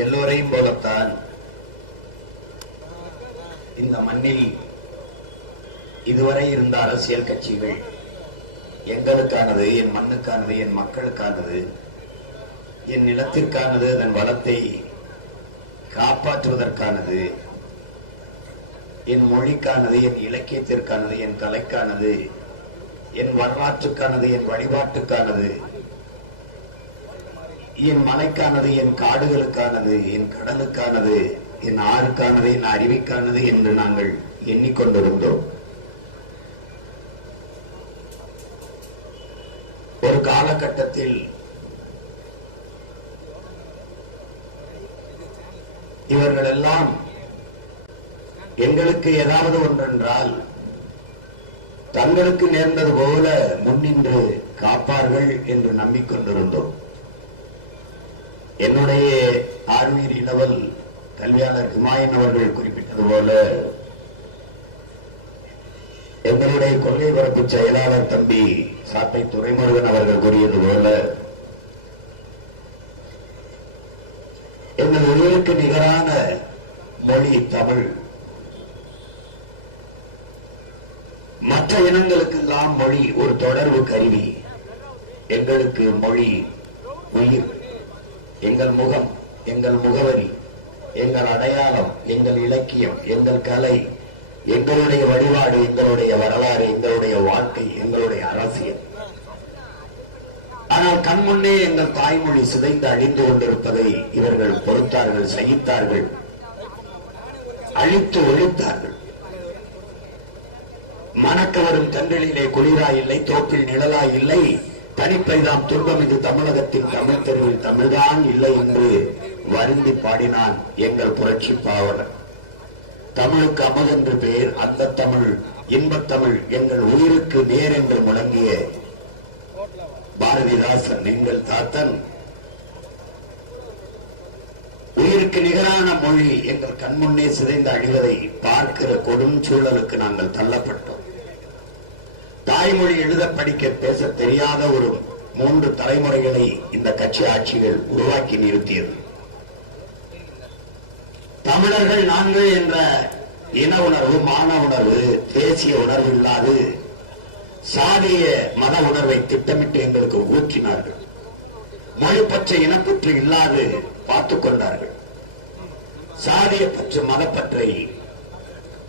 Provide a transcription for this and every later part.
எல்லோரையும் போலத்தான் இந்த மண்ணில் இதுவரை இருந்த அரசியல் கட்சிகள் எங்களுக்கானது, என் மண்ணுக்கானது, என் மக்களுக்கானது, என் நிலத்திற்கானது, அதன் வளத்தை காப்பாற்றுவதற்கானது, என் மொழிக்கானது, என் இலக்கியத்திற்கானது, என் கலைக்கானது, என் வரலாற்றுக்கானது, என் வழிபாட்டுக்கானது, என் மலைக்கானது, என் காடுகளுக்கானது, என் கடலுக்கானது, என் ஆறுக்கானது, என் அருவிக்கானது என்று நாங்கள் எண்ணிக்கொண்டிருந்தோம். ஒரு காலகட்டத்தில் இவர்கள் எல்லாம் எங்களுக்கு ஏதாவது ஒன்றென்றால் தங்களுக்கு நேர்ந்தது போல முன்னின்று காப்பார்கள் என்று நம்பிக்கொண்டிருந்தோம். என்னுடைய ஆர்மீர் இளவல் கல்வியாளர் ஹுமாயூன் அவர்கள் குறிப்பிட்டது போல, எங்களுடைய கொள்கை பரப்பு செயலாளர் தம்பி சாட்டை துரைமுருகன் அவர்கள் கூறியது போல, எங்கள் உயிருக்கு நிகரான மொழி தமிழ். மற்ற இனங்களுக்கெல்லாம் மொழி ஒரு தொடர்பு கருவி. எங்களுக்கு மொழி உயிர், எங்கள் முகம், எங்கள் முகவரி, எங்கள் அடையாளம், எங்கள் இலக்கியம், எங்கள் கலை, எங்களுடைய வழிபாடு, எங்களுடைய வரலாறு, எங்களுடைய வாழ்க்கை, எங்களுடைய அரசியல். ஆனால் கண்முன்னே எங்கள் தாய்மொழி சிதைந்து அழிந்து கொண்டிருப்பதை இவர்கள் பொறுத்தார்கள், சகித்தார்கள், அழித்து ஒழித்தார்கள். மணக்கவரும் தண்டலிலே குளிராய் இல்லை, தோப்பில் நிழலாய் இல்லை, தனிப்பைதாம் துன்பம் இது தமிழகத்தின் தமிழ் தெருவில் தமிழ்தான் இல்லை என்று வருந்தி பாடினான் எங்கள் புரட்சி பாவலர். தமிழுக்கு அமுதென்று பெயர், அந்த தமிழ் இன்பத்தமிழ் எங்கள் உயிருக்கு நேர் என்று முழங்கிய பாரதிதாசன் எங்கள் தாத்தன். உயிருக்கு நிகரான மொழி எங்கள் கண்முன்னே சிதைந்து அழிவதை பார்க்கிற கொடும் சூழலுக்கு நாங்கள் தள்ளப்பட்டோம். தாய்மொழி எழுத படிக்க பேச தெரியாத ஒரு 3 தலைமுறைகளை இந்த கட்சி ஆட்சிகள் உருவாக்கி நிறுத்தியது. தமிழர்கள் நாங்கள் என்ற இன உணர்வு, மான உணர்வு, தேசிய உணர்வு இல்லாது சாதிய மத உணர்வை திட்டமிட்டு எங்களுக்கு ஊற்றினார்கள். மொழி பற்ற இனப்பற்று இல்லாது பார்த்துக் கொண்டார்கள். சாதிய பற்று, மதப்பற்றை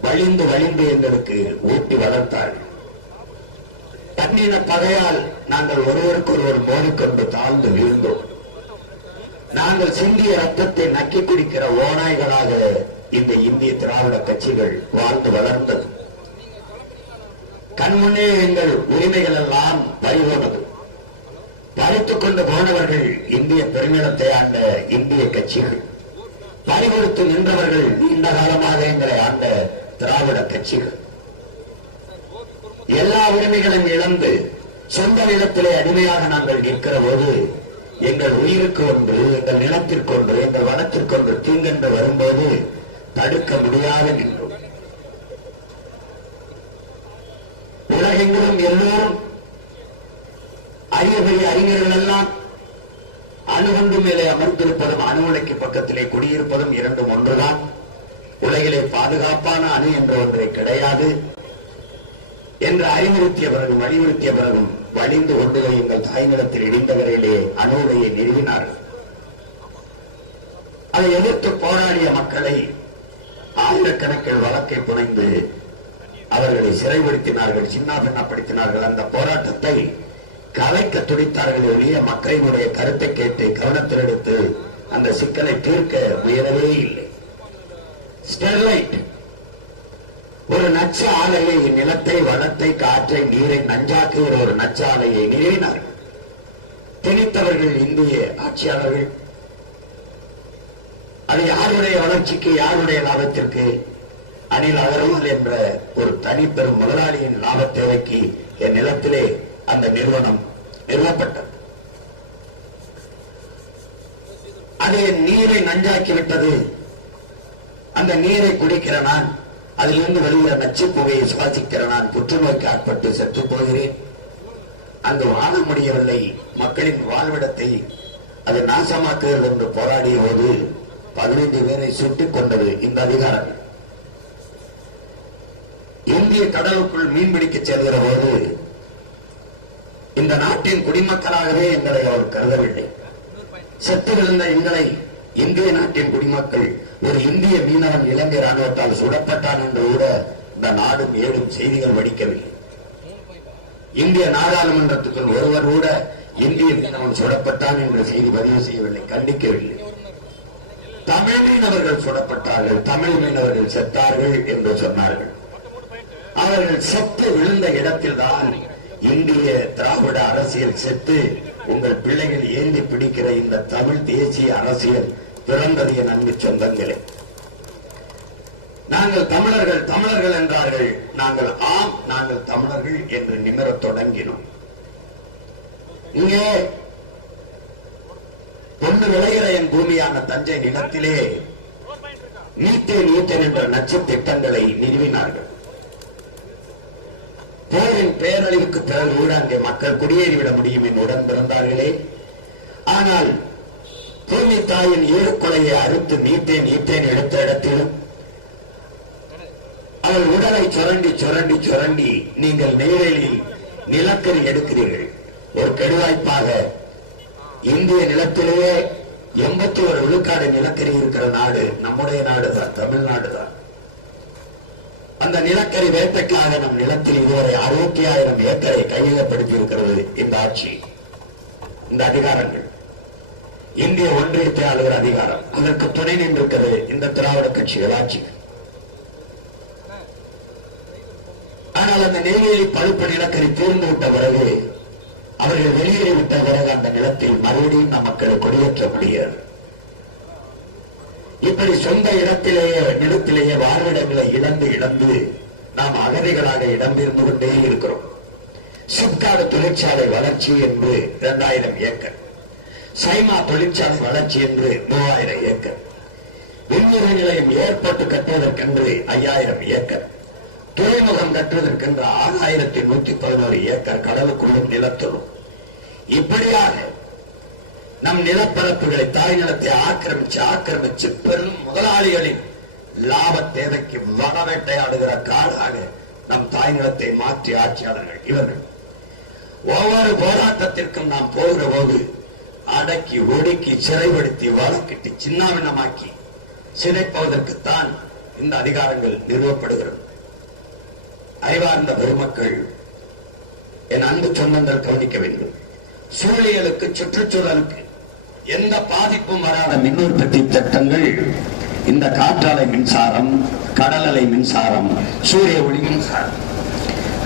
வழிந்து வழிந்து எங்களுக்கு ஊட்டி வளர்த்தார்கள். தன்னின பகையால் நாங்கள் ஒருவருக்கொருவர் மோதிக்கொண்டு தாழ்ந்து வீழ்ந்தோம். நாங்கள் சிந்திய ரத்தத்தை நக்கி குடிக்கிற ஓநாய்களாக இந்த இந்திய திராவிட கட்சிகள் வாழ்ந்து வளர்ந்தது. கண்முன்னே எங்கள் உரிமைகள் எல்லாம் பறிபோனது. பறித்துக் கொண்டு போனவர்கள் இந்திய பெருநிலத்தை ஆண்ட இந்திய கட்சிகள், பறிகொடுத்து நின்றவர்கள் நீண்ட காலமாக எங்களை ஆண்ட திராவிட கட்சிகள். எல்லா உரிமைகளையும் இழந்து சொந்த நிலத்திலே அடிமையாக நாங்கள் நிற்கிற போது எங்கள் உயிருக்கு ஒன்று, எங்கள் நிலத்திற்கு ஒன்று, எங்கள் வனத்திற்கு ஒன்று தீங்கென்று வரும்போது தடுக்க முடியாது நின்றோம். உலகெங்கிலும் எல்லோரும் அரிய பெரிய அறிஞர்கள் எல்லாம் அணுகுண்டு மேலே அமர்ந்திருப்பதும் அணு உலைக்கு பக்கத்திலே குடியிருப்பதும் இரண்டும் ஒன்றுதான். உலகிலே பாதுகாப்பான அணு என்ற ஒன்றை கிடையாது என்று அறிவுறுத்திய பிறகும் வலியுறுத்திய பிறகும் வலிந்து கொண்டு எங்கள் தாய் நிலத்தில் இடிந்தவரையிலே அணு உலையை நிறுவினார்கள். அதை எதிர்த்து போராடிய மக்களை ஆயிரக்கணக்கில் வழக்கை புனைந்து அவர்களை சிறைப்படுத்தினார்கள், சின்னாபின்னப்படுத்தினார்கள். அந்த போராட்டத்தை கலைக்க துடித்தார்கள் ஒழிய மக்களினுடைய கருத்தை கேட்டு கவனத்தில் எடுத்து அந்த சிக்கலை தீர்க்க முயலவே இல்லை. ஸ்டெர்லைட் ஒரு நச்சு ஆலையை, நிலத்தை, வளத்தை, காற்றை, நீரை நஞ்சாக்குகிற ஒரு நச்சு ஆலையை நிறுவினார்கள். திணித்தவர்கள் இந்திய ஆட்சியாளர்கள். அது யாருடைய வளர்ச்சிக்கு, யாருடைய லாபத்திற்கு? அனில் அகர்வால் என்ற ஒரு தனிப்பெரும் முதலாளியின் லாப தேவைக்கு என் நிலத்திலே அந்த நிறுவனம் நிறுவப்பட்டது. அது நீரை நஞ்சாக்கிவிட்டது. அந்த நீரை குடிக்கிற நான், அதிலிருந்து வருகிற நச்சு புகையை சுவாசிக்கிற நான் புற்றுநோய்க்கு ஆட்பட்டு செத்து போகிறேன். அங்கு வாழ முடியவில்லை. மக்களின் வாழ்விடத்தை அது நாசமாக்குகிறது என்று போராடிய போது 15 பேரை சுட்டுக் கொண்டது இந்த அதிகாரங்கள். இந்திய கடலுக்குள் மீன்பிடிக்க செல்கிற போது இந்த நாட்டின் குடிமக்களாகவே எங்களை அவர் கருதவில்லை. செத்து விழுந்த எங்களை இந்திய நாட்டின் குடிமக்கள் ஒரு இந்திய மீனவன் இலங்கை ராணுவத்தால் சுடப்பட்டான் என்று கூட இந்த நாடும் ஏடும் செய்திகள் வடிக்கவில்லை. இந்திய நாடாளுமன்றத்துக்குள் ஒருவர் கூட இந்திய மீனவன் சுடப்பட்டான் என்று செய்தி பதிவு செய்யவில்லை, கண்டிக்கவில்லை. தமிழ் மீனவர்கள் சுடப்பட்டார்கள், தமிழ் மீனவர்கள் செத்தார்கள் என்று சொன்னார்கள். அவர்கள் செத்து விழுந்த இடத்தில்தான் இந்திய திராவிட அரசியல் செத்து உங்கள் பிள்ளைகள் ஏந்தி பிடிக்கிற இந்த தமிழ் தேசிய அரசியல் பிறந்தது. என் அன்பு சொந்தங்களே, நாங்கள் தமிழர்கள் தமிழர்கள் என்றார்கள். நாங்கள் ஆம், நாங்கள் தமிழர்கள் என்று நிமிரத் தொடங்கினோம். இங்கே பொண்ணு விளைகிற என் பூமியான தஞ்சை நிலத்திலே நீத்தேன் என்ற நச்சு திட்டங்களை நிறுவினார்கள். போரின் பேரழிவுக்கு பிறகு கூட அங்கே மக்கள் குடியேறிவிட முடியும் என்று உடன் பிறந்தார்களே. ஆனால் பூமி தாயின் ஈரக்கொலையை அறுத்து நீத்தேன் எடுத்த இடத்திலும் அவள் உடலை சுரண்டி சுரண்டி சுரண்டி நீங்கள் நெய்வேலியில் நிலக்கரி எடுக்கிறீர்கள். ஒரு கெடுவாய்ப்பாக இந்திய நிலத்திலேயே 81 விழுக்காடு நிலக்கரி இருக்கிற நாடு நம்முடைய நாடுதான், தமிழ்நாடுதான். அந்த நிலக்கரி வேட்டைக்காக நம் நிலத்தில் இதுவரை 60,000 ஏக்கரை கையகப்படுத்தி இருக்கிறது இந்த ஆட்சி. இந்த அதிகாரங்கள் இந்திய ஒன்றியத்தை ஆளுகிற அதிகாரம், அதற்கு துணை நின்றிருக்கிறது இந்த திராவிட கட்சிகள் ஆட்சி. ஆனால் அந்த நெய்வேலி பழுப்பு நிலக்கரி தீர்ந்து விட்ட பிறகு, அவர்கள் வெளியேறிவிட்ட பிறகு அந்த நிலத்தில் மறுபடியும் நம் மக்களை குடியேற்ற முடியாது. இப்படி சொந்த இடத்திலேயே நிலத்திலேயே வாழ்விடங்களை இழந்து நாம் அகதிகளாக இடம்பெயர்ந்து கொண்டே இருக்கிறோம். சிப்காடு தொழிற்சாலை வளர்ச்சி என்று 2000 ஏக்கர், சைமா தொழிற்சாலை வளர்ச்சி என்று 3000 ஏக்கர், விண்வெளி நிலையம் ஏற்பட்டு கட்டுவதற்கென்று 5000 ஏக்கர், துறைமுகம் கட்டுவதற்கென்று 6111 ஏக்கர் கடலுக்குள்ளும் நிலத்திலும், இப்படியாக நம் நிலப்பரப்புகளை தாய் நிலத்தை ஆக்கிரமிச்சு பெரும் முதலாளிகளின் லாப தேவைக்கு வடவேட்டையாடுகிற காடாக நம் தாய் நிலத்தை மாற்றி ஆட்சியாளர்கள் இவர்கள். ஒவ்வொரு போராட்டத்திற்கும் நாம் போகிற போது அடக்கி ஒடுக்கி சிறைப்படுத்தி வழக்கிட்டு சின்னாவினமாக்கி சிதைப்பதற்குத்தான் இந்த அதிகாரங்கள் நிறுவப்படுகிறது. அறிவார்ந்த பெருமக்கள், என் அன்பு சொந்தங்கள் கவனிக்க வேண்டும். சூழியலுக்கு சுற்றுச்சூழலுக்கு எந்த பாதிப்பும் வராத மின் உற்பத்தி திட்டங்கள் இந்த காற்றாலை மின்சாரம், கடல் அலை மின்சாரம், சூரிய ஒளி மின்சாரம்.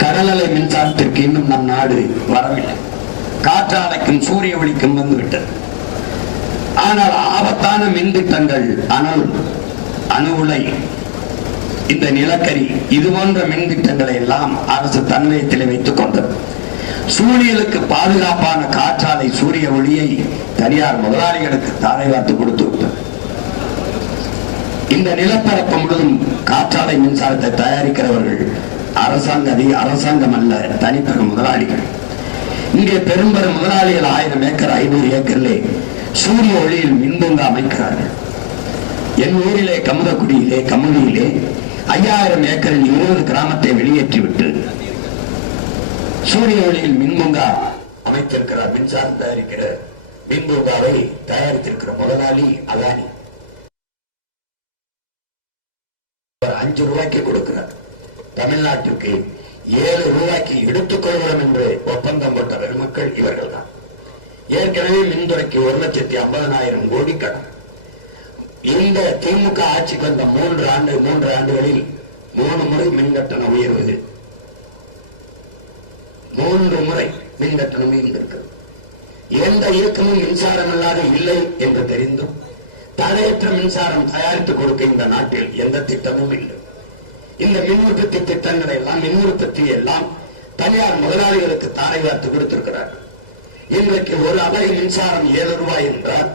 கடல் அலை மின்சாரத்திற்கு இன்னும் நம் நாடு வரவில்லை. காற்றாலைக்கும் சூரிய ஒளிக்கும் வந்துவிட்டது. ஆனால் ஆபத்தான மின் திட்டங்கள் அணு உலை, இந்த நிலக்கரி, இது போன்ற மின் திட்டங்களை எல்லாம் அரசு தன்மையத்திலே வைத்துக் கொண்டது. சூரியலுக்கு பாதுகாப்பான காற்றாலை சூரிய ஒளியை தனியார் முதலாளிகளுக்கு தாரை வார்த்து கொடுத்து விட்டது. இந்த நிலப்பரப்பு முழுவதும் காற்றாலை மின்சாரத்தை தயாரிக்கிறவர்கள் அரசாங்கம் அல்ல, தனிப்பெரும் முதலாளிகள். இங்கே பெரும்பெரும் முதலாளிகள் 1000 ஏக்கர் 500 ஏக்கரிலே சூரிய ஒளியில் மின்பூங்கா அமைக்கிறார்கள். என் ஊரிலே கமுதக்குடியிலே கமுதியிலே 5000 ஏக்கரில் 20 கிராமத்தை வெளியேற்றிவிட்டு சூரிய ஒளியில் மின்பூங்கா அமைத்திருக்கிறார். மின்சாரம் தயாரிக்கிற மின்பூங்காவை தயாரித்திருக்கிற முதலாளி அதானி. 5 ரூபாய்க்கு கொடுக்கிறார். தமிழ்நாட்டிற்கு 7 ரூபாய்க்கு எடுத்துக் கொள்கிறோம் என்று ஒப்பந்தம் போட்ட பெருமக்கள் இவர்கள் தான். ஏற்கனவே மின்துறைக்கு 1,50,000 கோடி கடன். இந்த திமுக ஆட்சிக்கு வந்த 3 ஆண்டுகளில் 3 முறை மின்கட்டண உயர்வு, 3 முறை மின்கட்டணம் உயர்ந்திருக்கிறது. எந்த இயக்கமும் மின்சாரம் இல்லாத இல்லை என்று தெரிந்தும் தடையற்ற மின்சாரம் தயாரித்துக் கொடுக்க இந்த நாட்டில் எந்த திட்டமும் இல்லை. இந்த மின் உற்பத்தி திட்டங்களை எல்லாம், மின் உற்பத்தி எல்லாம் தனியார் முதலாளிகளுக்கு தாரை வார்த்து கொடுத்திருக்கிறார்கள். இன்றைக்கு ஒரு அலகு மின்சாரம் 7 ரூபாய் என்றால்,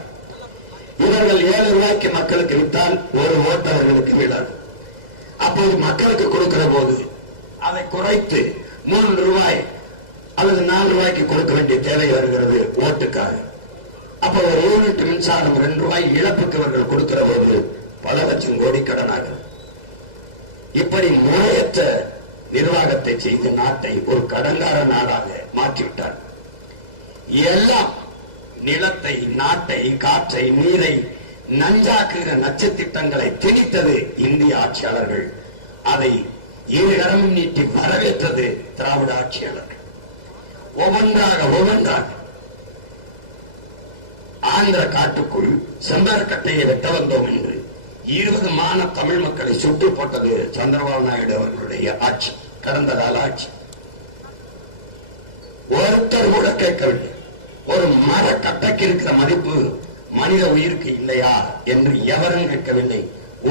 இவர்கள் 7 ரூபாய்க்கு மக்களுக்கு விட்டால் ஒரு ஓட்டு அவர்களுக்கு விடாது. அப்போது மக்களுக்கு கொடுக்கிற போது அதை குறைத்து 3 ரூபாய் அல்லது 4 ரூபாய்க்கு கொடுக்க வேண்டிய தேவை வருகிறது ஓட்டுக்காக. அப்ப ஒரு யூனிட் மின்சாரம் 2 ரூபாய் இழப்புக்கு இவர்கள் கொடுக்கிற போது பல லட்சம் கோடி கடனாக. இப்படி முறையற்ற நிர்வாகத்தை செய்து நாட்டை ஒரு கடன்கார நாடாக மாற்றிவிட்டார். எல்லாம் நிலத்தை, நாட்டை, காற்றை, நீரை நஞ்சாக்குகிற நட்சத்திட்டங்களை திணித்தது இந்திய ஆட்சியாளர்கள். அதை இருகரமும் நீட்டி வரவேற்றது திராவிட ஆட்சியாளர்கள். ஒவ்வொன்றாக ஆந்திர காட்டுக்குள் செம்பரக்கட்டையை வெட்ட வந்தோம் என்று 20 மான தமிழ் மக்களை சுட்டு போட்டது சந்திரபாபு நாயுடு அவர்களுடைய ஆட்சி, கடந்த கால ஆட்சி. ஒருத்தர் கூட கேட்கவில்லை. ஒரு மரக்கட்டைக்கு இருக்கிற மதிப்பு மனித உயிருக்கு இல்லையா என்று எவரும் கேட்கவில்லை.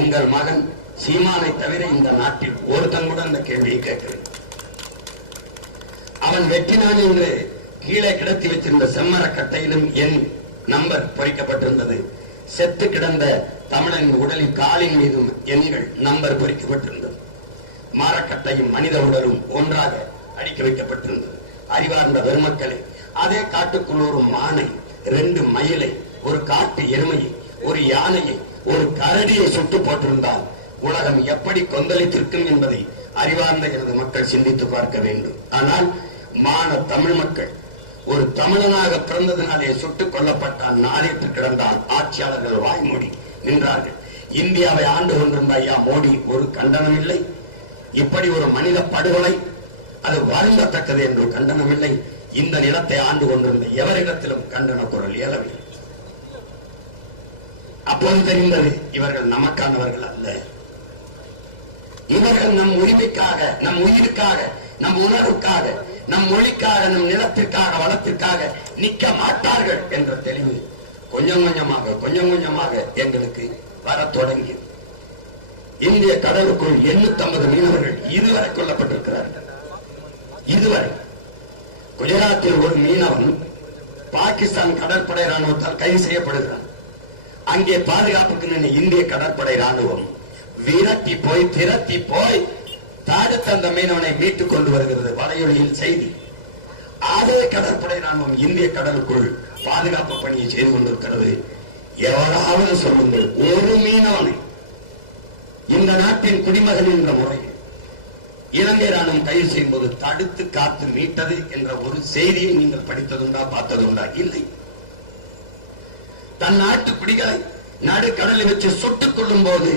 உங்கள் மகன் சீமானை தவிர இந்த நாட்டில் ஒருத்தன் கூட அந்த கேள்வியை கேட்கவில்லை. அவன் வெட்டினான் என்று கீழே கிடத்தி வச்சிருந்த செம்மரக்கட்டையிலும் என் நம்பர் பொறிக்கப்பட்டிருந்தது. செத்து கிடந்த தமிழன் உடலில் காலின் மீதும் எண்கள் நம்பர் பொறிக்கப்பட்டிருந்தது. மரக்கட்டையும் மனித உடலும் ஒன்றாக அடிக்க வைக்கப்பட்டிருந்தது. அறிவார்ந்த பெருமக்களை, அதே காட்டுக்குள் ஒரு மானை, 2 மயிலை, ஒரு காட்டு எருமையை, ஒரு யானையை, ஒரு கரடியை சுட்டு போட்டிருந்தால் உலகம் எப்படி கொந்தளித்திருக்கும் என்பதை அறிவார்ந்த எனது மக்கள் சிந்தித்து பார்க்க வேண்டும். ஆனால் மான தமிழ் மக்கள் ஒரு தமிழனாக பிறந்ததினாலே சுட்டுக் கொல்லப்பட்டான், நாடிட்டு கிடந்தான். ஆட்சியாளர்கள் வாய்மூடி நின்றார்கள். இந்தியாவை ஆண்டு கொண்டிருந்த ஐயா மோடி ஒரு கண்டனம் இல்லை. இப்படி ஒரு மனித படுகொலை அது வருந்தத்தக்கது என்று கண்டனம் இல்லை. இந்த நிலத்தை ஆண்டு கொண்டிருந்த எவரிடத்திலும் கண்டன குரல் எழவில்லை. அப்போது தெரிந்தது இவர்கள் நமக்கானவர்கள் அல்ல. இவர்கள் நம் உரிமைக்காக, நம் உயிருக்காக, நம் உணர்வுக்காக, நம் மொழிக்காக, நம் நிலத்திற்காக, வளத்திற்காக நிற்க மாட்டார்கள் என்ற தெளிவு கொஞ்சம் கொஞ்சமாக எங்களுக்கு வர தொடங்கியது. இந்திய கடலுக்குள் 850 மீனவர்கள் இதுவரை கொல்லப்பட்டிருக்கிறார்கள். இதுவரை குஜராத்தில் ஒரு மீனவன் பாகிஸ்தான் கடற்படை ராணுவத்தால் கைது செய்யப்படுகிறான். அங்கே பாதுகாப்புக்கு நின்ற இந்திய கடற்படை ராணுவம் திரட்டி போய் தடுத்த அந்த மீனவனை மீட்டுக் கொண்டு வருகிறது. வலையொலியில் செய்தி. அதே கடற்படை ராணுவம் இந்திய கடலுக்குள் பாதுகாப்பு பணியை செய்து கொண்டிருக்கிறது. எவராவது சொல்லுங்கள், ஒரு மீனவனை இந்த நாட்டின் குடிமகன் என்ற முறையில் இலங்கை ராணுவம் கைது செய்யும் போது தடுத்து காத்து மீட்டது என்ற ஒரு செய்தியை நீங்கள் படித்ததுண்டா, பார்த்ததுண்டா? இல்லை. தன் நாட்டு குடிகளை நடுக்கடலில் வச்சு சுட்டுக் கொள்ளும் போது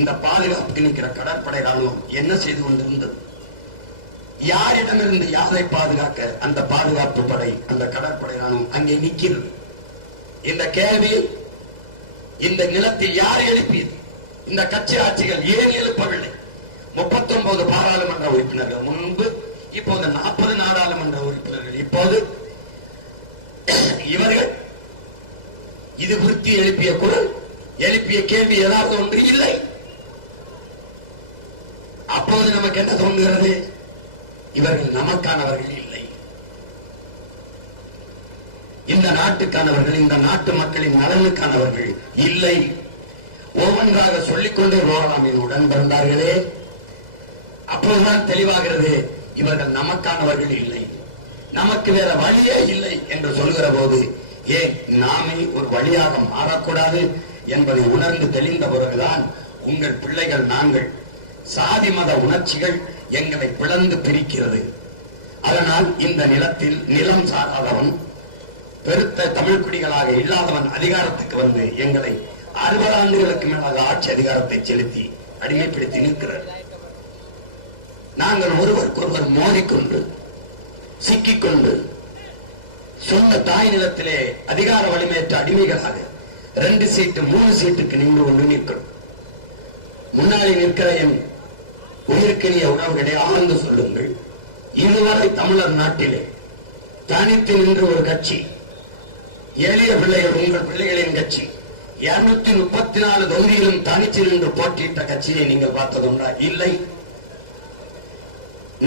இந்த பாதுகாப்புக்கு நிற்கிற கடற்படை ராணுவம் என்ன செய்து கொண்டிருந்தது? யாரிடமிருந்து யாரை பாதுகாக்க அந்த பாதுகாப்பு படை, அந்த கடற்படை ராணுவம் அங்கே நிற்கிறது? இந்த கேள்வியில் இந்த நிலத்தில் யார் எழுப்பியது? இந்த கட்சி ஆட்சிகள் ஏன் எழுப்பவில்லை? 39 பாராளுமன்ற உறுப்பினர்கள் முன்பு, இப்போது 40 நாடாளுமன்ற உறுப்பினர்கள். இப்போது இவர்கள் இது குறித்து எழுப்பிய குரல், எழுப்பிய கேள்வி ஏதாவது ஒன்று இல்லை. அப்போது நமக்கு என்ன தோன்றுகிறது? இவர்கள் நமக்கானவர்கள் இல்லை, இந்த நாட்டுக்கானவர்கள், இந்த நாட்டு மக்களின் நலனுக்கானவர்கள் இல்லை. ஒவ்வொன்றாக சொல்லிக்கொண்டே போகலாம். உடன் பிறந்தார்களே, அப்போதுதான் தெளிவாகிறது இவர்கள் நமக்கானவர்கள் இல்லை, நமக்கு வேற வழியே இல்லை என்று சொல்கிற போது, ஏன் நாமே ஒரு வழியாக மாறக்கூடாது என்பதை உணர்ந்து தெளிந்த பிறகுதான் உங்கள் பிள்ளைகள் நாங்கள் சாதி மத உணர்ச்சிகள் எங்களை பிளந்து பிரிக்கிறது. அதனால் இந்த நிலத்தில் நிலம் சாராதவன், பெருத்த தமிழ் குடிகளாக இல்லாதவன் அதிகாரத்துக்கு வந்து எங்களை 60 ஆண்டுகளுக்கு மேலாக ஆட்சி அதிகாரத்தை செலுத்தி அடிமைப்படுத்தி நிற்கிறார். நாங்கள் ஒருவருக்கொருவர் மோதிக்கொண்டு சிக்கிக்கொண்டு சொந்த தாய் நிலத்திலே அதிகார வலிமையற்ற அடிமைகளாக 2 சீட்டு 3 சீட்டுக்கு நின்று கொண்டு நிற்கிறோம். முன்னாடி நிற்கிற என் உயிர்க்கினிய உறவுகளை ஆழ்ந்து சொல்லுங்கள். இதுவரை தமிழர் நாட்டிலே தனித்து நின்று ஒரு கட்சி, எளிய பிள்ளைகள், உங்கள் பிள்ளைகளின் கட்சி 234 தொகுதியிலும் தனித்து நின்று போட்டியிட்ட கட்சியை நீங்கள் பார்த்ததுண்டா? இல்லை.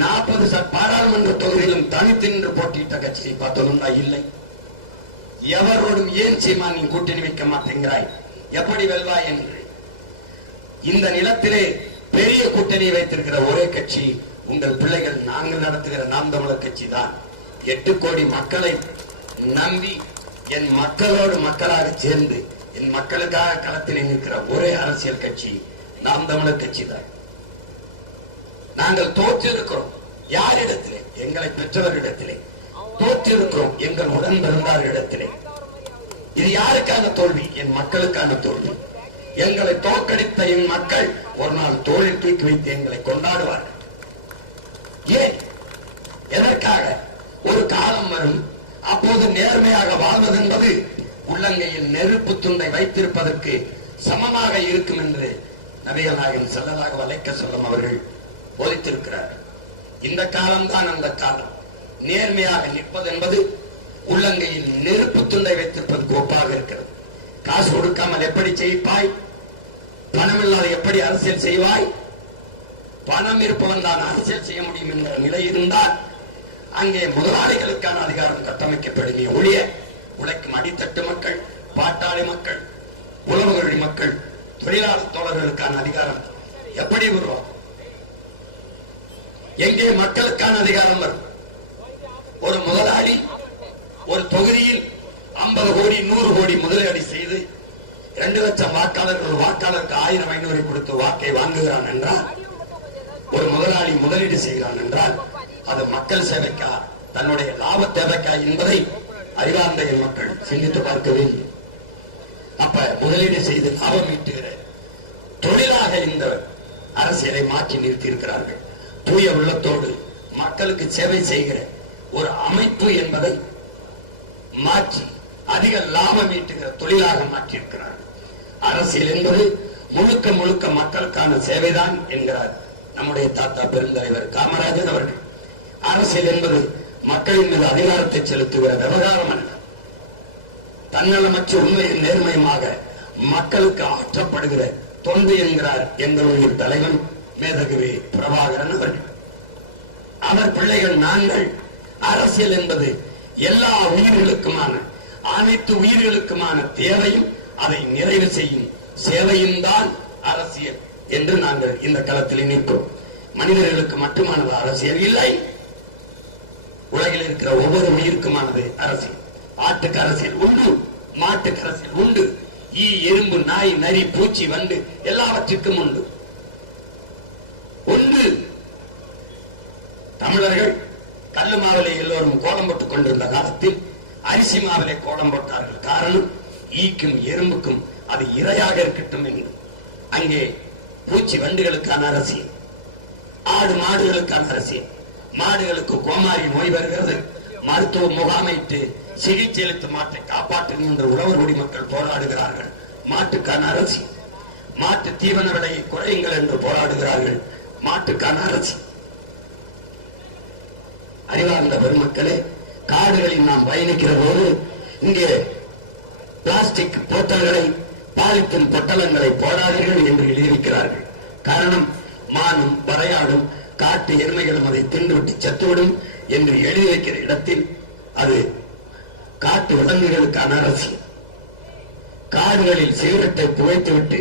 40 பாராளுமன்ற தொகுதியிலும் தனித்து நின்று போட்டியிட்ட கட்சியை பார்த்ததுண்டா? இல்லை. எவரோடும் ஏன் சீமா நீ கூட்டணி வைக்க மாட்டேங்கிறாய், எப்படி வெல்வாய் என்று இந்த நிலத்திலே பெரிய கூட்டணி வைத்திருக்கிற ஒரே கட்சி உங்கள் பிள்ளைகள், நாங்கள் நடத்துகிற நாம் தமிழர் கட்சி தான். 8 கோடி மக்களை நம்பி என் மக்களோடு மக்களாக சேர்ந்து என் மக்களுக்காக களத்தில் நிற்கிற ஒரே அரசியல் கட்சி நாம் தமிழர் கட்சி தான். நாங்கள் தோற்றிருக்கிறோம். யாரிடத்திலே? எங்களை பெற்றவரிடத்திலே. தோற்றிருக்கிறோம் எங்கள் உடன் பிறந்தாரிடத்திலே. இது யாருக்கான தோல்வி? என் மக்களுக்கான தோல்வி. எங்களை தோற்கடித்த என் மக்கள் ஒரு நாள் தோளில் தூக்கி வைத்து எங்களை கொண்டாடுவார்கள். ஏன்? எதற்காக? ஒரு காலம் வரும், அப்போது நேர்மையாக வாழ்வது என்பது உள்ளங்கையில் நெருப்பு துண்டை வைத்திருப்பதற்கு சமமாக இருக்கும் என்று நபிகள் நாயகம் ஸல்லல்லாஹு அலைஹி வஸல்லம் அவர்கள் போதித்திருக்கிறார். இந்த காலம்தான் அந்த காலம். நேர்மையாக நிற்பது என்பது உள்ளங்கையில் நெருப்பு துண்டை வைத்திருப்பதற்கு ஒப்பாக இருக்கிறது. காசு கொடுக்காமல் எப்படி செய்வாய்? பணம் இல்லாத எப்படி அரசியல் செய்வாய்? பணம் இருப்பவன் தான் அரசியல் செய்ய முடியும் என்ற நிலை இருந்தால் அங்கே முதலாளிகளுக்கான அதிகாரம் கட்டமைக்கப்படுகிற ஒழிய உழைக்கும் அடித்தட்டு மக்கள், பாட்டாளி மக்கள், உழவுகளுடைய மக்கள், தொழிலாளர் தோழர்களுக்கான அதிகாரம் எப்படி வருவோம்? எங்கே மக்களுக்கான அதிகாரம் வரும்? ஒரு முதலாளி ஒரு தொகுதியில் 50 கோடி 100 கோடி முதலீடு செய்து 2 லட்சம் வாக்காளர்கள் வாக்காளருக்கு 1500 கொடுத்து வாக்கை வாங்குகிறான் என்றால், ஒரு முதலாளி முதலீடு செய்கிறான் என்றால் அது மக்கள் சேவைக்கா, தன்னுடைய லாப தேவைக்கா என்பதை அறிவார்ந்த மக்கள் சிந்தித்து பார்க்கவே இல்லை. அப்ப முதலீடு செய்து லாபம் ஈட்டுகிற தொழிலாக இந்த அரசியலை மாற்றி நிறுத்தி இருக்கிறார்கள். தூய உள்ளத்தோடு மக்களுக்கு சேவை செய்கிற ஒரு அமைப்பு என்பதை மாற்றி அதிக லாபம் ஈட்டுகிற தொழிலாக மாற்றி இருக்கிறார்கள். அரசியல் என்பது முழுக்க முழுக்க மக்களுக்கான சேவைதான் என்கிறார் நம்முடைய தாத்தா பெருந்தலைவர் காமராஜர் அவர்கள். அரசியல் என்பது மக்களின் மீது அதிகாரத்தை செலுத்துகிற விவகாரம் அல்ல. தன்னலமற்ற உண்மையின் நேர்மையுமாக மக்களுக்கு ஆற்றப்படுகிற தொண்டு என்கிறார் எங்களுடைய தலைவன் மேதகவி பிரபாகரன் அவர்கள். அவர் பிள்ளைகள் நாங்கள். அரசியல் என்பது எல்லா உயிர்களுக்குமான, அனைத்து உயிர்களுக்குமான தேவையும் அதை நிறைவு செய்யும் சேவையும் தான் அரசியல் என்று நாங்கள் இந்த களத்தில் நிற்கிறோம். மனிதர்களுக்கு மட்டுமானது அரசியல் இல்லை, உலகில் இருக்கிற ஒவ்வொரு உயிருக்குமானது அரசியல். ஆட்டுக்கு அரசியல் உண்டு, மாட்டுக்கு அரசியல் உண்டு, ஈ, எறும்பு, நாய், நரி, பூச்சி, வண்டு எல்லாவற்றுக்கும் உண்டு. ஒன்று தமிழர்கள் கல்லு மாவிலே எல்லோரும் கோலம் போட்டுக் கொண்டிருந்த காலத்தில் அரிசி மாவிலே கோலம் போட்டார்கள். காரணம், ஈக்கும் எறும்புக்கும் அது இரையாக இருக்கட்டும் என்று. அங்கே பூச்சி வண்டுகளுக்கான அரசியல், ஆடு மாடுகளுக்கான அரசியல். மாடுகளுக்கு கோமாரி நோய் வருகிறது, மருத்துவ முகாமையிட்டு சிகிச்சை அளித்து மாட்டை காப்பாற்றும் என்று உழவர் குடிமக்கள் போராடுகிறார்கள். மாட்டுக்கான அரசியல். மாட்டு தீவன விலையை குறையுங்கள் என்று போராடுகிறார்கள். மாட்டுக்கான அரசியல். அறிவார்ந்த பெருமக்களே, காடுகளில் நாம் பயணிக்கிற போது இங்கே பிளாஸ்டிக் போத்தல்களை, பாலித்தீன் பொட்டலங்களை போடாதீர்கள் என்று எழுதியிருக்கிறார்கள். காரணம், மானும் வரையாடும் காட்டு எருமைகளும் அதை தின்றுவிட்டு செத்துவிடும் என்று எழுதி வைக்கிற இடத்தில் அது காட்டு விலங்குகளுக்கான அரசியல். காடுகளில் சிகரெட்டை புகைத்துவிட்டு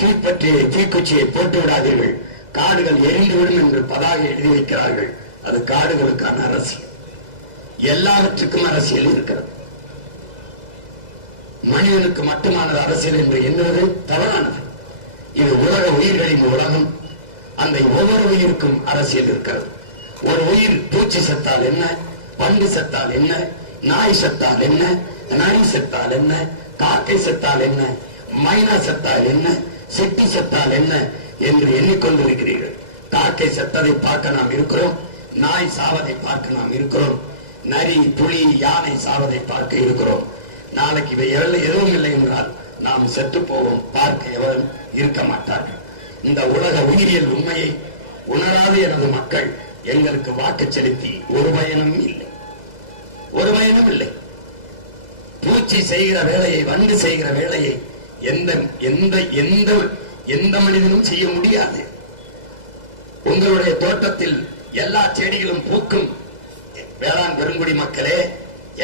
தீப்பற்றிய தீக்குச்சியை போட்டு விடாதீர்கள், காடுகள் எரிந்துவிடும் என்று பதாகை எழுதி வைக்கிறார்கள். அது காடுகளுக்கான அரசியல். எல்லாவற்றுக்கும் அரசியல் இருக்கிறது. மனிதனுக்கு மட்டுமானது அரசியல் என்று எண்ணுவது தவறானது. இது உலக உயிர்களின் உலகம். அந்த ஒவ்வொரு உயிருக்கும் அரசியல் இருக்கிறது. ஒரு உயிர் பூச்சி செத்தால் என்ன, பண்டு செத்தால் என்ன, நாய் செத்தால் என்ன, நரி செத்தால் என்ன, காக்கை செத்தால் என்ன, மைனா செத்தால் என்ன, சிட்டி செத்தால் என்ன என்று எண்ணிக்கொண்டிருக்கிறீர்கள். காக்கை செத்ததை பார்க்க நாம் இருக்கிறோம், நாய் சாவதை பார்க்க நாம் இருக்கிறோம், நரி, புலி, யானை சாவதை பார்க்க இருக்கிறோம். நாளைக்கு இவை எதுவும் இல்லை என்றால் நாம் செத்து போவோம், பார்க்க எவரும் இருக்க மாட்டார்கள். இந்த உலக உயிரியல் உண்மையை உணராத எனது மக்கள் எங்களுக்கு வாக்கு செலுத்தி ஒரு பயனும் இல்லை, ஒரு பயனும் இல்லை. பூச்சி செய்கிற வேலையை, வண்டு செய்கிற வேலையை எந்த எந்த எந்த எந்த மனிதனும் செய்ய முடியாது. உங்களுடைய தோட்டத்தில் எல்லா செடிகளும் பூக்கும், வேளாண் பெருங்குடி மக்களே,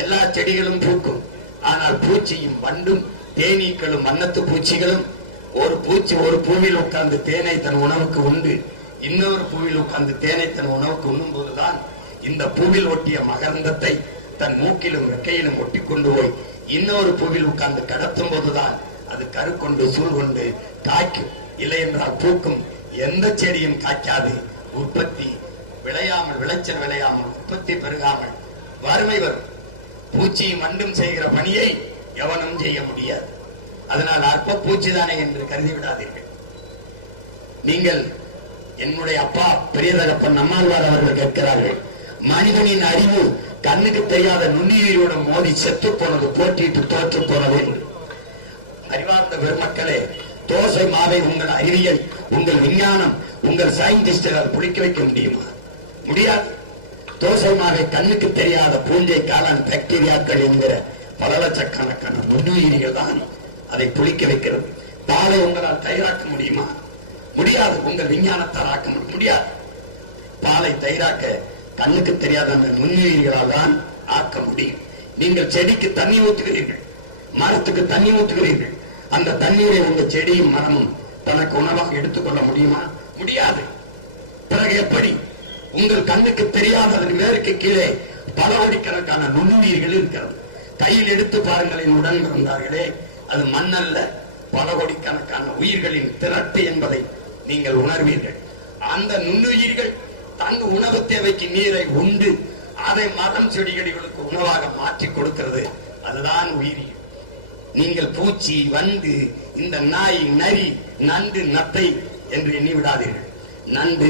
எல்லா செடிகளும் பூக்கும். ஆனால் பூச்சியும் வண்டும் தேனீக்களும் வண்ணத்து பூச்சிகளும், ஒரு பூச்சி ஒரு பூவில் உட்கார்ந்து தேனை தன் உணவுக்கு உண்டு, இன்னொரு பூவில் உட்கார்ந்து தேனை தன் உணவுக்கு உண்ணும் போதுதான் இந்த பூவில் ஒட்டிய மகரந்தத்தை தன் மூக்கிலும் ரெக்கையிலும் ஒட்டி கொண்டு போய் இன்னொரு பூவில் உட்கார்ந்து கடத்தும் போதுதான் அது கருக்கொண்டு சூழ் கொண்டு காய்க்கும். இல்லை என்றால் பூக்கும். எந்த செடியும் காய்க்காது. உற்பத்தி விளையாமல், விளைச்சல் விளையாமல், உற்பத்தி பெருகாமல் வறுமை வரும். பூச்சியும் வண்டும் செய்கிற பணியை எவனும் செய்ய முடியாது. அதனால் அற்ப பூச்சிதானே என்று கருதி விடாதீர்கள். நீங்கள், என்னுடைய அப்பா பெரிய தகப்பன் நம்மாழ்வார் அவர்கள் கேட்கிறார்கள், மனிதனின் அறிவு கண்ணுக்கு தெரியாத நுண்ணுயிரோடு மோதி செத்து போனது, போட்டிட்டு தோற்று போனது என்று. அறிவார்ந்த பெருமக்களே, தோசை மாவை உங்கள் அறிவியல், உங்கள் விஞ்ஞானம், உங்கள் சயின்டிஸ்டுகள் புளிக்க வைக்க முடியுமா? முடியாது. தோசை மாவை கண்ணுக்கு தெரியாத பூஞ்சை, காளான், பாக்டீரியாக்கள் என்கிற பல லட்சக்கணக்கான நுண்ணுயிரிகள் தான் அதை புளிக்க வைக்கிறது. பாலை உங்களால் தயாராக்க முடியுமா? முடியாது. உங்கள் விஞ்ஞானத்தால் ஆக்க முடியாது. பாலை தயாராக்க கண்ணுக்கு தெரியாத அந்த நுண்ணுயிர்களால் தான் ஆக்க முடியும். நீங்கள் செடிக்கு தண்ணி ஊற்றுகிறீர்கள், மரத்துக்கு தண்ணி ஊற்றுகிறீர்கள். அந்த தண்ணீரை உங்கள் செடியும் மரமும் தனக்கு உணவாக எடுத்துக்கொள்ள முடியுமா? முடியாது. பிறகு எப்படி? உங்கள் கண்ணுக்கு தெரியாத அதன் வேருக்கு கீழே பல கோடிக்கணக்கான நுண்ணுயிர்கள் இருக்கிறது. கையில் எடுத்து பாருங்கள், உடன் பிறந்தார்களே, அது மண்ணல்ல, பல கோடிக்கணக்கான உயிர்களின் திரட்டு என்பதை நீங்கள் உணர்வீர்கள். அந்த நுண்ணுயிர்கள் தன் உணவு தேவைக்கு நீரை உண்டு அதை மரம் செடிகளுக்கு உணவாக மாற்றி கொடுக்கிறது. அதுதான் உயிரியல். நீங்கள் பூச்சி, வண்டு, இந்த நாய், நரி, நண்டு, நத்தை என்று எண்ணி விடாதீர்கள். நண்டு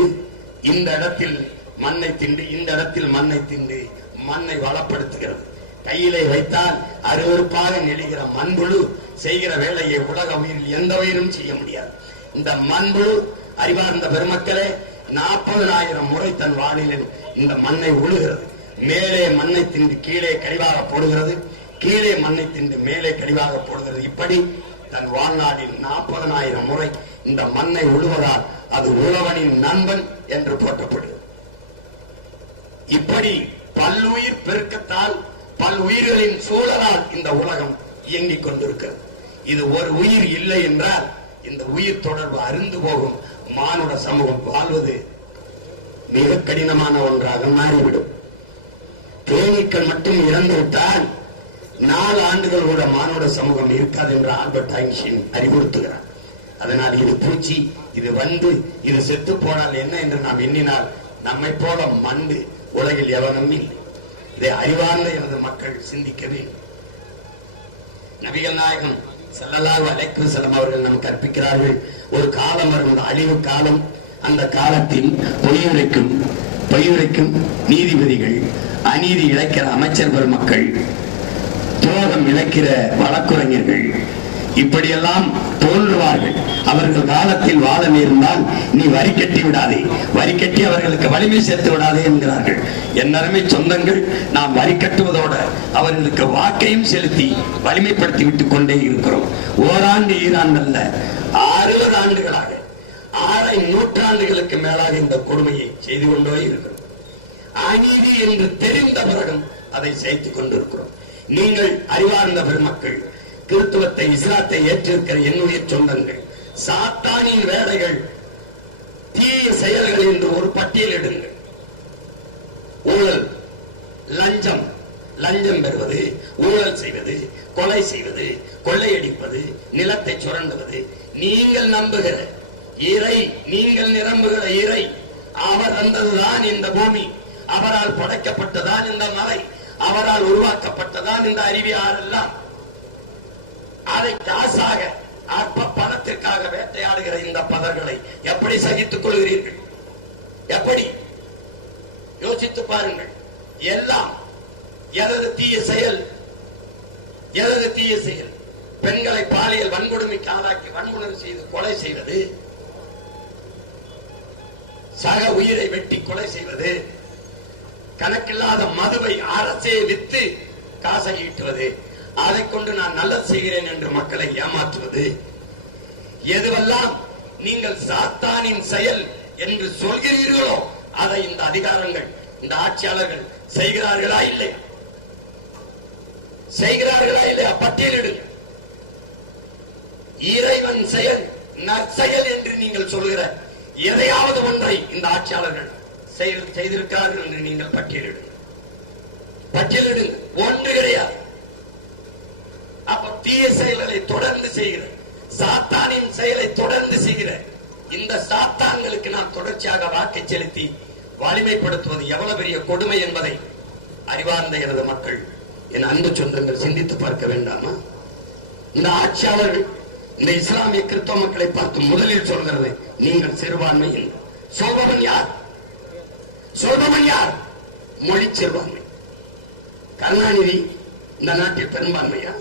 இந்த இடத்தில் மண்ணை திண்டு, இந்த இடத்தில் மண்ணை திண்டு மண்ணை வளப்படுத்துகிறது. கையிலே வைத்தால் அருவருப்பாக நெளிகிற மண்புழு செய்கிற வேலையை உலக உயிரில் எந்த உயிரும் செய்ய முடியாது. இந்த மண்புழு, அறிவார்ந்த பெருமக்களே, 40,000 முறை தன் வாளில் இந்த மண்ணை உழுகிறது. மேலே மண்ணை திண்டு கீழே கழிவாக போடுகிறது, கீழே மண்ணை திண்டு மேலே கழிவாக போடுகிறது. இப்படி தன் வாழ்நாளில் 40,000 முறை இந்த மண்ணை உழுவதால் அது உழவனின் நண்பன் என்று போற்றப்படுகிறது. இப்படி பல்லுயிர் பெருக்கத்தால், பல் உயிர்களின் சூழலால் இந்த உலகம் இயங்கிக் கொண்டிருக்கிறது. இது ஒரு உயிர் இல்லை என்றால் இந்த உயிர் தொடர்பு அருந்து போகும். மானுட சமூகம் வாழ்வது மிக கடினமான ஒன்றாக மாறிவிடும். தேனீக்கள் மட்டும் இறந்துவிட்டால் 4 ஆண்டுகள் கூட மானுட சமூகம் இருக்காது என்று ஆல்பர்ட் ஐன்ஸ்டீன் அறிவுறுத்துகிறார். அதனால் இது பூச்சி, இது வண்டு, இது செத்து போனால் என்ன என்று நாம் எண்ணினால் நம்மை போல மண்டு உலகில் எவனும் இல்லை. இதை அறிவார்ந்த எனது மக்கள் சிந்திக்க வேண்டும். நபிகள் நாயகம் ஸல்லல்லாஹு அலைஹி வஸல்லம் அவர்கள் நாம் கற்பிக்கிறார்கள், ஒரு காலம் வரும், அழிவு காலம். அந்த காலத்தில் பொய்யுரைக்கும் நீதிபதிகள், அநீதி இழைக்கிற அமைச்சர் பெருமக்கள், துரோகம் இழைக்கிற வழக்குரைஞர்கள் இப்படியெல்லாம் தோன்றுவார்கள். அவர்கள் காலத்தில் வாழ நேர்ந்தால் நீ வரி கட்டி விடாதே, வரி கட்டி அவர்களுக்கு வலிமை சேர்த்து விடாதே என்கிறார்கள். என்னருமை சொந்தங்கள், நாம் வரி கட்டுவதோடு அவர்களுக்கு வாக்கையும் செலுத்தி வலிமைப்படுத்தி விட்டுக் கொண்டே இருக்கிறோம். ஓராண்டு, ஈராண்டு அல்ல, 60 ஆண்டுகளாக, 6 நூற்றாண்டுகளுக்கு மேலாக இந்த கொடுமையை செய்து கொண்டே இருக்கிறோம். அநீதி என்று தெரிந்த பிறகும் அதை செய்து கொண்டிருக்கிறோம். நீங்கள் அறிவார்ந்த பெருமக்கள், கிறிஸ்துவத்தை, இஸ்லாத்தை ஏற்றிருக்கிற என்னுயிர் சொந்தங்கள், சாத்தானின் வேலைகள், தீய செயல்கள் என்று ஒரு பட்டியலிடுங்கள். ஊழல், லஞ்சம் பெறுவது, ஊழல் செய்வது, கொலை செய்வது, கொள்ளையடிப்பது, நிலத்தை சுரண்டுவது, நீங்கள் நம்புகிற இறை, நீங்கள் நிரம்புகிற இறை, அவர் வந்ததுதான் இந்த பூமி, அவரால் படைக்கப்பட்டதான் இந்த மலை, அவரால் உருவாக்கப்பட்டதான் இந்த அறிவியாரெல்லாம், அதை காசாக அற்ப பணத்திற்காக வேட்டையாடுகிற இந்த பதர்களை எப்படி சகித்துக் கொள்கிறீர்கள்? எப்படி? யோசித்து பாருங்கள். எல்லாம் எதது தீய செயல்? பெண்களை பாலியல் வன்கொடுமைக்கு ஆளாக்கி வன்முறை செய்து கொலை செய்வது, சக உயிரை வெட்டி கொலை செய்வது, கணக்கில்லாத மதுவை அரசே வித்து காசை ஈட்டுவது, அதை கொண்டு நான் நல்லது செய்கிறேன் என்று மக்களை ஏமாற்றுவது, எதுவெல்லாம் நீங்கள் சாத்தானின் செயல் என்று சொல்கிறீர்களோ அதை இந்த அதிகாரங்கள், இந்த ஆட்சியாளர்கள் செய்கிறார்களா இல்லையா? பட்டியலிடுங்க. இறைவன் செயல், நற்செயல் என்று நீங்கள் சொல்கிற எதையாவது ஒன்றை இந்த ஆட்சியாளர்கள் செய்திருக்கிறார்கள் என்று நீங்கள் பட்டியலிடுங்க. ஒன்று கிடையாது. அப்ப தீய செயல்களை தொடர்ந்து செய்கிற, சாத்தானின் செயலை தொடர்ந்து செய்கிற இந்த சாத்தான்களுக்கு நாம் தொடர்ச்சியாக வாக்கை செலுத்தி வலிமைப்படுத்துவது எவ்வளவு பெரிய கொடுமை என்பதை அறிவார்ந்த எனது மக்கள், என் அன்பு சொந்தங்கள் சிந்தித்து பார்க்க வேண்டாமா? இந்த ஆட்சியாளர்கள் இந்த இஸ்லாமிய கிறிஸ்தவ மக்களை பார்த்து முதலில் சொல்கிறது, நீங்கள் சிறுபான்மை. சொல்பவன் யார்? சொல்பவன் யார்? மொழி சிறுபான்மை. கருணாநிதி இந்த நாட்டில் பெரும்பான்மையா?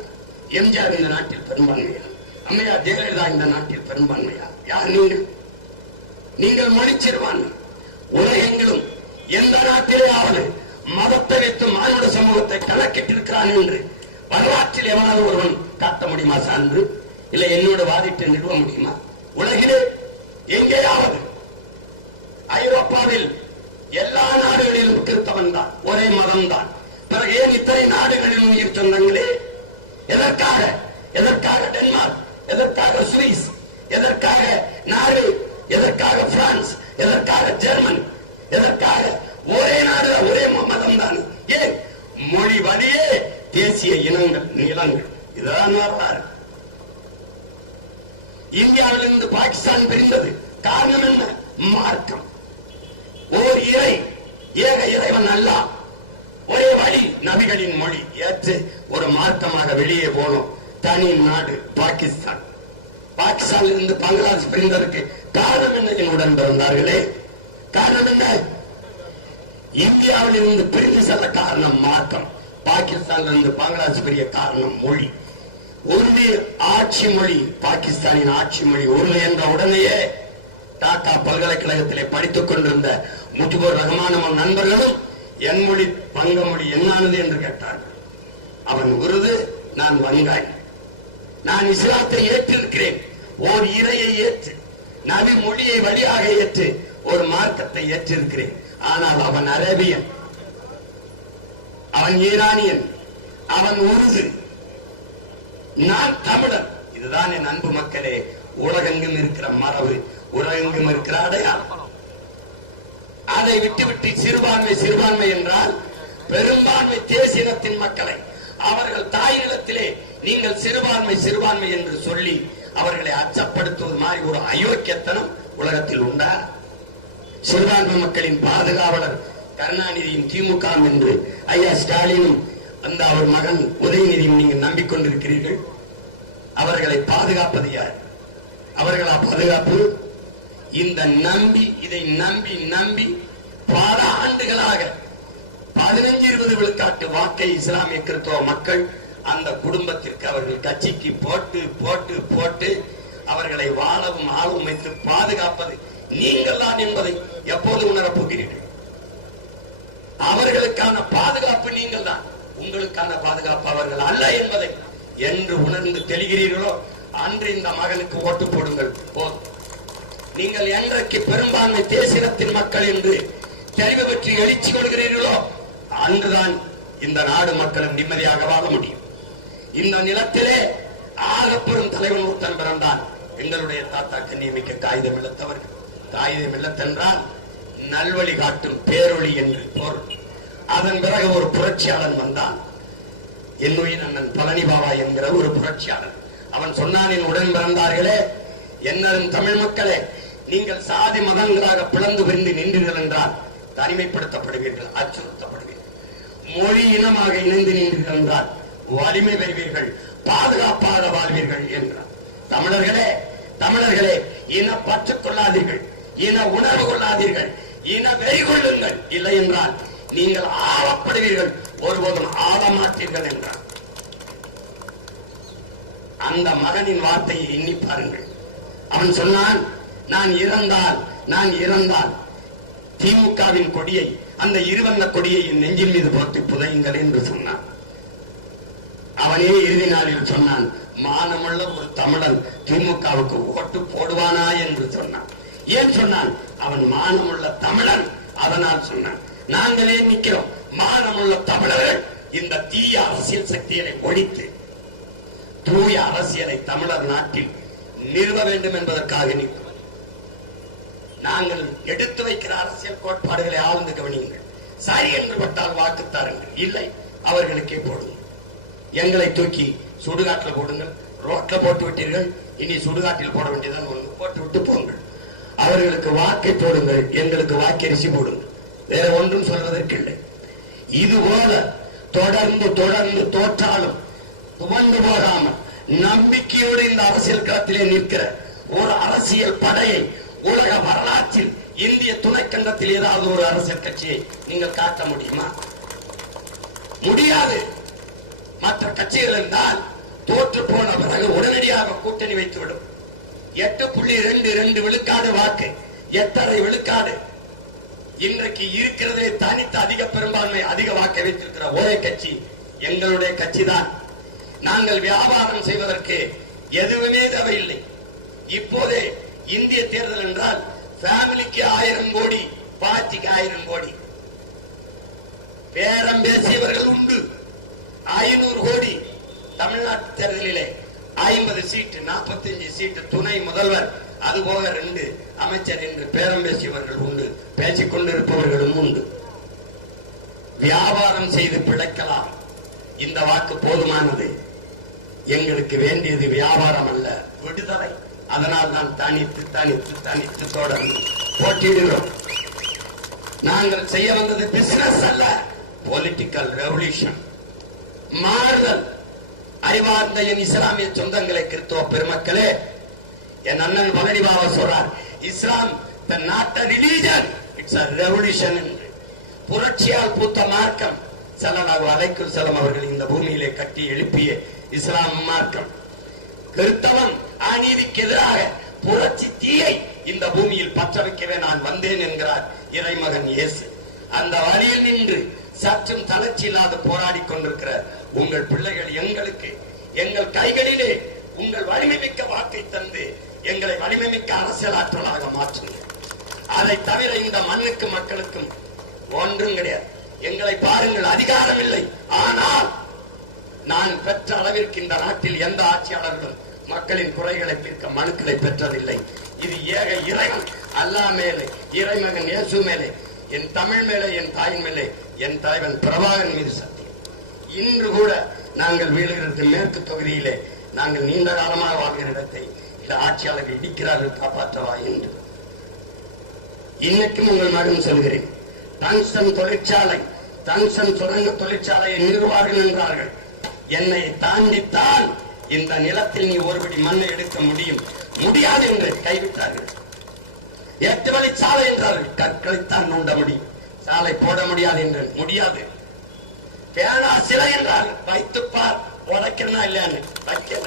எம்ஜிஆர் இந்த நாட்டில் பெரும்பான்மையா? அம்மையார் ஜெயலலிதா இந்த நாட்டில் பெரும்பான்மையா? யார் நீங்கள்? நீங்கள் மொழி சிறுபான்மை. உலகெங்கிலும் எந்த நாட்டிலேயாவது மதத்தை வைத்து மானுட சமூகத்தை கணக்கிட்டிருக்கிறான் என்று வரலாற்றில் எவனாவது ஒருவன் காட்ட முடியுமா? சான்று இல்ல என்னோட வாதிட்டு நிறுவ முடியுமா? உலகிலே எங்கேயாவது? ஐரோப்பாவில் எல்லா நாடுகளிலும் கிறிஸ்தவன் தான், ஒரே மதம் தான். பிறகு ஏன் இத்தனை நாடுகளிலும் உயிர் சொந்தங்களே? எதற்காக? எதற்காக டென்மார்க்? எதற்காக சுவிஸ்? எதற்காக நாடு? எதற்காக பிரான்ஸ்? எதற்காக ஜெர்மன்? எதற்காக? ஒரே நாடு, ஒரே மதம் தான். ஏன்? மொழி வழியே தேசிய இனங்கள், நிலங்கள். இதுதான் வரலாறு. இந்தியாவிலிருந்து பாகிஸ்தான் பிரிந்தது காரணம் என்ன? மார்க்கம். ஓர் இறை, ஏக இறைவன் அல்லாஹ், ஒரே வழி, நபிகளின் மொழி ஏற்று ஒரு மார்க்கமாக வெளியே போனோம். தனி நாடு பாகிஸ்தான். பாகிஸ்தானில் இருந்து பங்களாதேஷ் பிரிந்ததற்கு காரணம் என்ன? என்னுடன் பிறந்தார்களே, காரணம் என்ன? இந்தியாவில் இருந்து பிரிந்து செல்ல காரணம் மார்க்கம். பாகிஸ்தானில் இருந்து பங்களாதேஷ் பிரிய காரணம் மொழி. உருது ஆட்சி மொழி, பாகிஸ்தானின் ஆட்சி மொழி உருது என்ற உடனேயே டாக்கா பல்கலைக்கழகத்திலே படித்துக் கொண்டிருந்த முஜிபுர் ரஹ்மான் நண்பர்களும் என் மொழி வங்க மொழி என்னானது என்று கேட்டார்கள். அவன் உருது, நான் வங்காய். நான் இஸ்லாத்தை ஏற்றிருக்கிறேன், ஓர் இறையை ஏற்று, நபி மொழியை வழியாக ஏற்று ஒரு மார்க்கத்தை ஏற்றிருக்கிறேன். ஆனால் அவன் அரேபியன், அவன் ஈரானியன், அவன் உருது, நான் தமிழன். இதுதான் என் அன்பு மக்களே உலகெங்கும் இருக்கிற மரபு, உலகெங்கும் இருக்கிற அடையாளம். அதை விட்டுவிட்டு சிறுபான்மை சிறுபான்மை என்றால் பெரும்பான்மை தேசியத்தின் மக்களை அவர்கள் தாய் நிலத்திலே நீங்கள் சிறுபான்மை சிறுபான்மை என்று சொல்லி அவர்களை அச்சப்படுத்துவது மாதிரி ஒரு அயோக்கியத்தனம் உலகத்தில் உண்டா? சிறுபான்மை மக்களின் பாதுகாவலர் கருணாநிதியின் திமுக என்று ஐயா ஸ்டாலினும் அந்த அவர் மகன் உதயநிதியும் நீங்கள் நம்பிக்கொண்டிருக்கிறீர்கள். அவர்களை பாதுகாப்பது யார்? அவர்களா பாதுகாப்பு? இந்த நம்பி, இதை நம்பி நம்பி பல ஆண்டுகளாக 15-20 விழுக்காட்டு வாக்கை இஸ்லாமிய கிறிஸ்தவ மக்கள் அந்த குடும்பத்திற்கு அவர்கள் கட்சிக்கு போட்டு போட்டு போட்டு அவர்களை வாழவும் ஆளவும் வைத்து பாதுகாப்பது நீங்கள் தான் என்பதை எப்போது உணரப் போகிறீர்கள்? அவர்களுக்கான பாதுகாப்பு நீங்கள் தான், உங்களுக்கான பாதுகாப்பு அவர்கள் அல்ல என்பதை என்று உணர்ந்து தெளிகிறீர்களோ அன்று இந்த மகனுக்கு ஓட்டு போடுங்கள். போதும். நீங்கள் என்றைக்கு பெரும்பான்மை தேசியத்தின் மக்கள் என்று தெளிவு பெற்று எழுச்சி கொள்கிறீர்களோ அன்றுதான் இந்த நாடு மக்களும் நிம்மதியாக வாழ முடியும். இந்த நிலத்திலே ஆகப்பெரும் தலைவன் ஒருத்தன் பிறந்தான். எங்களுடைய தாத்தாக்கு நியமிக்க காகிதம் இல்லத்தவர்கள். காகிதம் இல்லத்தென்றால் நல்வழி காட்டும் பேரொளி என்று பொருள். அதன் பிறகு ஒரு புரட்சியாளன் வந்தான். என்னுயிர் அண்ணன் பழனி பாபா என்கிற ஒரு புரட்சியாளன். அவன் சொன்னான், என் உடன் பிறந்தார்களே, என்னும் தமிழ் மக்களே, நீங்கள் சாதி மதங்களாக பிளந்து பிரிந்து நின்றீர்கள் என்றால் தனிமைப்படுத்தப்படுவீர்கள், அச்சுறுத்தப்படுவீர்கள். மொழி இனமாக இணைந்து நின்றீர்கள் என்றால் வலிமை பெறுவீர்கள், பாதுகாப்பாக வாழ்வீர்கள் என்றார். தமிழர்களே, தமிழர்களே, இன பற்றுக் கொள்ளாதீர்கள், இன உணர்வு கொள்ளாதீர்கள், இன வெறி கொள்ளுங்கள். இல்லை என்றால் நீங்கள் ஆளப்படுவீர்கள், ஒருபோதும் ஆள மாட்டீர்கள் என்றார். அந்த மகனின் வார்த்தையை எண்ணி பாருங்கள். அவன் சொன்னான், நான் இறந்தால் திமுகவின் கொடியை, அந்த இருவண்ண கொடியை என் நெஞ்சின் மீது போட்டு புதையுங்கள் என்று சொன்னான். அவனே இறுதி நாளில் சொன்னான், மானமுள்ள ஒரு தமிழன் திமுகவுக்கு ஓட்டு போடுவானா என்று சொன்னான். ஏன் சொன்னான்? அவன் மானமுள்ள தமிழன், அதனால் சொன்னான். நாங்களே நிற்கிறோம், மானமுள்ள தமிழர்கள் இந்த தீய அரசியல் சக்திகளை ஒழித்து தூய அரசியலை தமிழர் நாட்டில் நிறுவ வேண்டும் என்பதற்காக நிற்கிறோம். நாங்கள் எடுத்து வைக்கிற அரசியல் கோட்பாடுகளை ஆழ்ந்து கவனியுங்கள். சரி என்று பட்டால் வாக்கு தாருங்கள், இல்லை அவர்களுக்கே போடுங்க. எங்களை தூக்கி சுடுகாட்டில் போடுங்கள். ரோட்ல போட்டு விட்டீர்கள், இனி சுடுகாட்டில் போட வேண்டியதான் ஒன்று, போட்டு விட்டு போங்கள். அவர்களுக்கு வாக்கை போடுங்கள், எங்களுக்கு வாக்கரிசி போடுங்கள். வேற ஒன்றும் சொல்வதற்கு இல்லை. இது போல தொடர்ந்து தொடர்ந்து தோற்றாலும் துவண்டு போகாமல் நம்பிக்கையோடு இந்த அரசியல் களத்திலே நிற்கிற ஒரு அரசியல் படையை உலக வரலாற்றில் இந்திய துணைக்கண்டத்தில் ஏதாவது ஒரு அரசியல் கட்சியை நீங்கள் காட்ட முடியுமா? முடியாது. மற்ற கட்சிகள் என்றால் தோற்று போன பிறகு உடனடியாக கூட்டணி வைத்துவிடும். 8.22 விழுக்காடு வாக்கு, 8.5 விழுக்காடு. இன்றைக்கு இருக்கிறதே தனித்த அதிக பெரும்பான்மை அதிக வாக்கை வைத்திருக்கிற ஒரே கட்சி எங்களுடைய கட்சி தான். நாங்கள் வியாபாரம் செய்வதற்கு எதுவுமே தேவையில்லை. இப்போதே இந்திய தேர்தல் என்றால் ஃபேமிலிக்கு 1000 கோடி, பார்ட்டிக்கு 1000 கோடி. பேரம் பேசியவர்கள் உண்டு. 500 கோடி. தமிழ்நாட்டு தேர்தலிலே 50 சீட்டு, 45 சீட்டு, துணை முதல்வர், அதுபோக 2 அமைச்சர் என்று பேரம் பேசியவர்கள் உண்டு. பேசிக் கொண்டிருப்பவர்களும் உண்டு. வியாபாரம் செய்து பிழைக்கலாம். இந்த வாக்கு போதுமானது. எங்களுக்கு வேண்டியது வியாபாரம் அல்ல, விடுதலை. அதனால் தான் தனித்து தனித்து தனித்து தொடர்ந்து போட்டியிடுகிறோம். நாங்கள் செய்ய வந்தது பிசினஸ் அல்ல, பொலிட்டிக்கல் ரெவல்யூஷன், மாறுதல். அறிவார்ந்த என் இஸ்லாமிய சொந்தங்களை, கிறிஸ்தவ பெருமக்களே, என் அண்ணன் பழனி பாபா சொல்றார், இஸ்லாம் not a religion, it's a revolution என்று. புரட்சியால் பூத்த மார்க்கம். ஸல்லல்லாஹு அலைஹி வஸல்லம் அவர்கள் இந்த பூமியிலே கட்டி எழுப்பிய இஸ்லாம் மார்க்கம். கிறிஸ்தவம் அநீதிக்கு எதிராக புரட்சி தீயை இந்த பூமியில் பற்ற வைக்கவே நான் வந்தேன் என்கிறார் இறைமகன் இயேசு. அந்த வழியில் நின்று சற்றும் தளர்ச்சி இல்லாத போராடி கொண்டிருக்கிற உங்கள் பிள்ளைகள் எங்களுக்கு, எங்கள் கைகளிலே உங்கள் வலிமை மிக்க வாக்கை தந்து எங்களை வலிமை மிக்க அரசியல் ஆற்றலாக மாற்றுங்கள். அதை தவிர இந்த மண்ணுக்கு மக்களுக்கும் ஒன்றும் கிடையாது. எங்களை பாருங்கள், அதிகாரம் இல்லை. ஆனால் நான் பெற்ற அளவிற்கு இந்த நாட்டில் எந்த ஆட்சியாளர்களும் மக்களின் குறைகளை தீர்க்க மனுக்களை பெற்றதில்லை. இது ஏக இறைவன் அல்லாஹ் மேலே, இறைமகன் இயேசு மேலே, என் தமிழ் மேலே, என் தாயின் மேலே, என் தலைவன் பிரபாகரன் மீது சத்தியம். இன்று கூட நாங்கள் வீடுகிறது மேற்கு தொகுதியிலே நாங்கள் நீண்ட காலமாக வாழ்கிற இடத்தை இந்த ஆட்சியாளர்கள் இடிக்கிறார்கள், காப்பாற்றவா என்று. இன்னைக்கும் உங்கள் மகன் சொல்கிறேன், டங்ஸ்டன் தொழிற்சாலை, டங்ஸ்டன் சுரங்க தொழிற்சாலையை நிறுவார்கள் என்றார்கள். என்னை தாண்டித்தான் இந்த நிலத்தில் நீ ஒருபடி மண்ணை எடுக்க முடியும், முடியாது என்று கைவிட்டார்கள். 8 வழி சாலை என்றார்கள், கற்களைத்தான் நோண்ட முடியும், சாலை போட முடியாது என்று. முடியாது. பேனா சிலை என்றார்கள், வைத்துப்பார், உடைக்கிறனா இல்லையான்னு வைக்கல.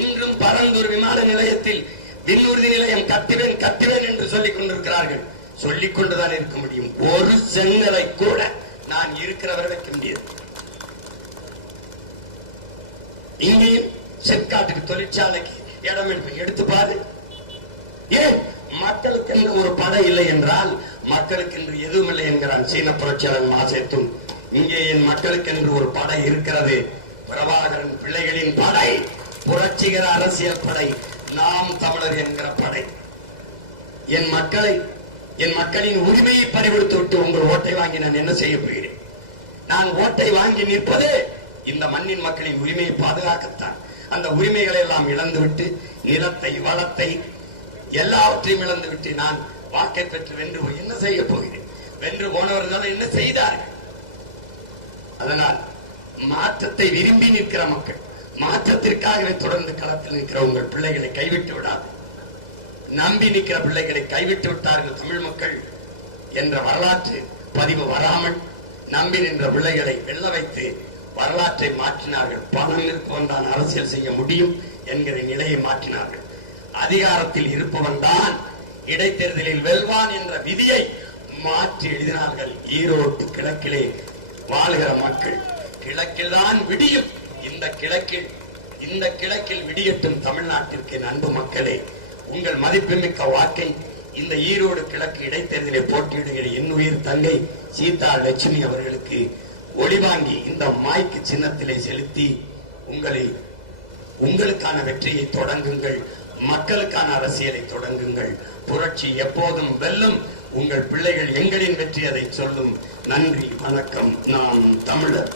இன்றும் பரந்தூர் விமான நிலையத்தில் விண்ணூர்தி நிலையம் கட்டுவேன் கட்டுவேன் என்று சொல்லிக் கொண்டிருக்கிறார்கள். சொல்லிக் கொண்டுதான் இருக்க முடியும். ஒரு செங்கலை கூட நான் இருக்கிறவரை வைக்க முடியாது. இங்கேயும் செக்காட்டுக்கு தொழிற்சாலைக்கு இடம் எடுத்து பாரு. ஏன் மக்களுக்கு என்று ஒரு படை இல்லை என்றால் மக்களுக்கு என்று எதுவும் இல்லை என்கிறான் சீன புரட்சியாளர் மாசேத்தும். இங்கே என் மக்களுக்கு என்று ஒரு படை இருக்கிறது. பிரபாகரன் பிள்ளைகளின் படை, புரட்சிகர அரசியல் படை, நாம் தமிழர் என்கிற படை. என் மக்களின் உரிமையை பறிகொடுத்து விட்டு உங்கள் ஓட்டை வாங்கி நான் என்ன செய்ய போகிறேன்? நான் ஓட்டை வாங்கி நிற்பதே இந்த மண்ணின் மக்களின் உரிமையை பாதுகாக்கத்தான். அந்த உரிமைகளை எல்லாம் இழந்துவிட்டு, நிலத்தை, வளத்தை எல்லாவற்றையும் இழந்துவிட்டு நான் வாக்கை பெற்று வென்று போய் என்ன செய்ய போகிறேன்? வென்று போனவர்கள் என்ன செய்தார்கள்? அதனால் மாற்றத்தை விரும்பி நிற்கிற மக்கள், மாற்றத்திற்காகவே தொடர்ந்து களத்தில் நிற்கிற உங்கள் பிள்ளைகளை கைவிட்டு விடாது. நம்பி நிற்கிற பிள்ளைகளை கைவிட்டு விட்டார்கள் தமிழ் மக்கள் என்ற வரலாற்று பதிவு வராமல் நம்பி நின்ற பிள்ளைகளை வெல்ல வைத்து வரலாற்றை மாற்றினார்கள். பணம் இருப்பவன் தான் அரசியல் செய்ய முடியும் என்கிற நிலையை மாற்றினார்கள். அதிகாரத்தில் இருப்பவன் தான் இடைத்தேர்தலில் வெல்வான் என்ற விதியை மாற்றி எழுதினார்கள். ஈரோடு கிழக்கிலே வாழ்கிற மக்கள், கிழக்கில் தான் விடியும். இந்த கிழக்கில் விடியட்டும் தமிழ்நாட்டிற்கு. அன்பு மக்களே, உங்கள் மதிப்புமிக்க வாக்கை இந்த ஈரோடு கிழக்கு இடைத்தேர்தலை போட்டியிடுகிற என் உயிர் தங்கை சீதா லட்சுமி அவர்களுக்கு ஒளிவாங்கி இந்த மாய்க்கு சின்னத்திலே செலுத்தி உங்களுக்கான வெற்றியை தொடங்குங்கள். மக்களுக்கான அரசியலை தொடங்குங்கள். புரட்சி எப்போதும் வெல்லும். உங்கள் பிள்ளைகள் எங்களின் வெற்றி அதை சொல்லும். நன்றி, வணக்கம். நாம் தமிழர்.